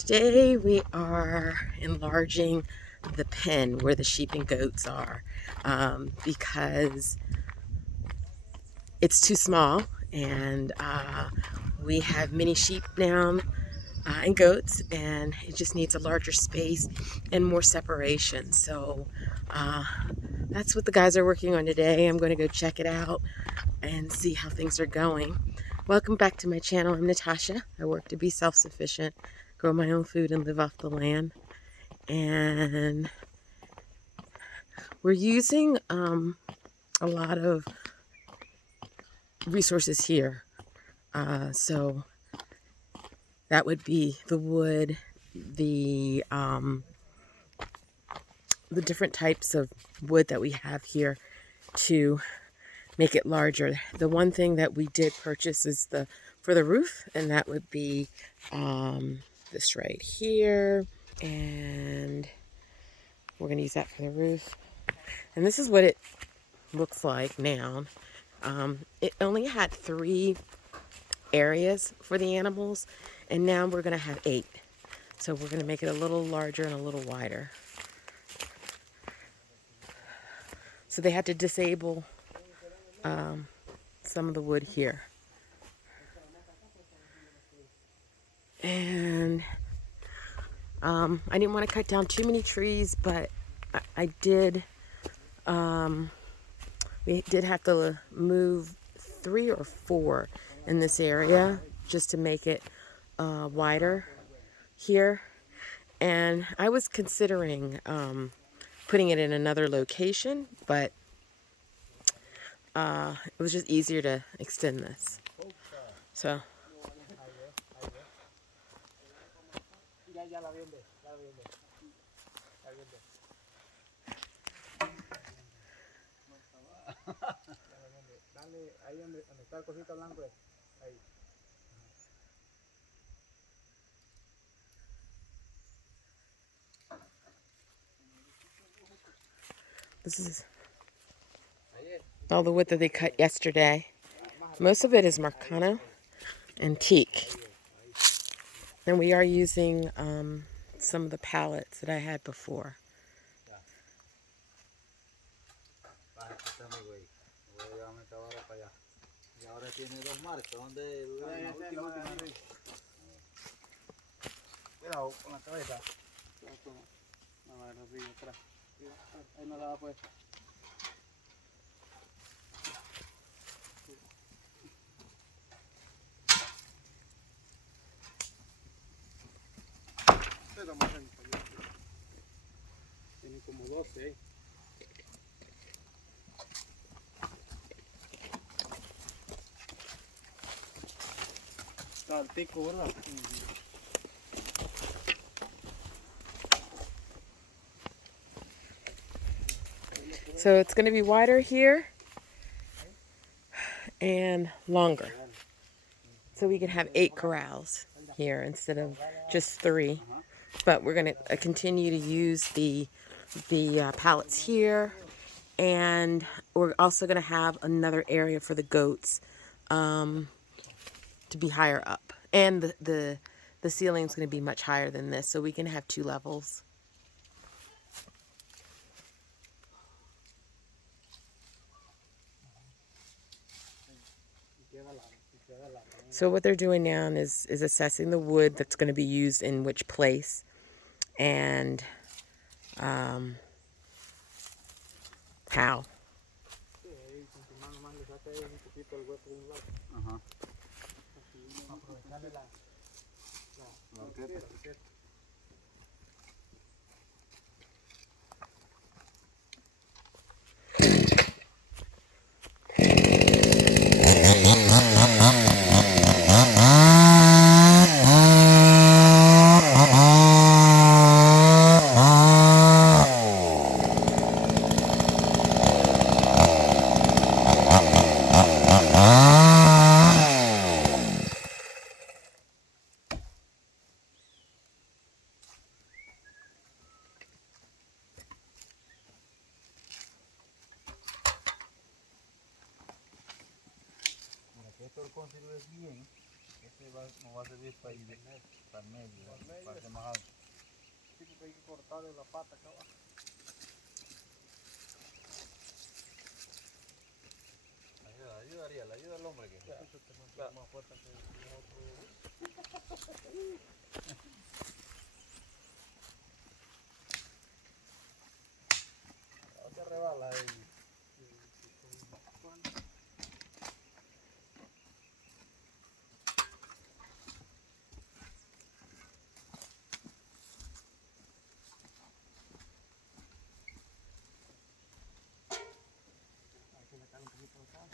Today we are enlarging the pen where the sheep and goats are because it's too small, and we have many sheep now and goats, and it just needs a larger space and more separation. So that's what the guys are working on today. I'm going to go check it out and see how things are going. Welcome back to my channel. I'm Natasha. I work to be self-sufficient, grow my own food, and live off the land. And we're using a lot of resources here. So that would be the wood, the different types of wood that we have here to make it larger. The one thing that we did purchase is for the roof, and that would be this right here. And we're going to use that for the roof. And this is what it looks like now. It only had 3 areas for the animals, and now we're going to have 8. So we're going to make it a little larger and a little wider. So they had to disable some of the wood here. And I didn't want to cut down too many trees, but I did. We did have to move 3 or 4 in this area just to make it wider here. And I was considering putting it in another location, but it was just easier to extend this. So this is all the wood that they cut yesterday. Most of it is Marcano and teak. And we are using some of the pallets that I had before. Tiene como 12. Está altico, ¿verdad? So it's going to be wider here and longer. So we can have 8 corrals here instead of just 3. But we're going to continue to use the pallets here, and we're also going to have another area for the goats to be higher up. And the ceiling is going to be much higher than this, so we can have 2 levels. So what they're doing now is assessing the wood that's going to be used in which place, and how. Esto lo consigo bien. Este no va a servir para el medio, para que más alto. Sí, porque hay que cortarle la pata acá abajo. Ayuda al hombre que Eso te mantiene más fuerte que el otro. no te rebala ahí. Aquí le cae un poquito acá.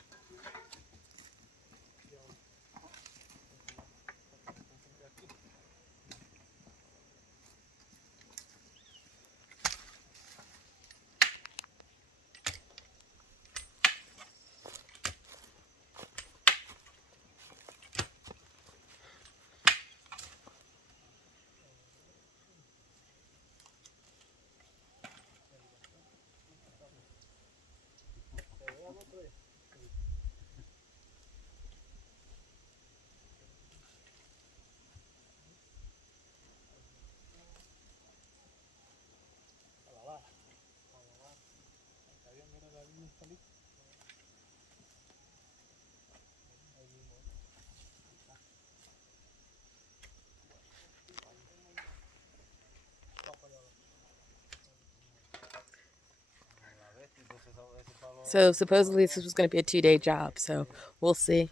So supposedly this was going to be a 2-day job. So we'll see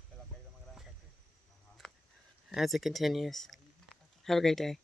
as it continues. Have a great day.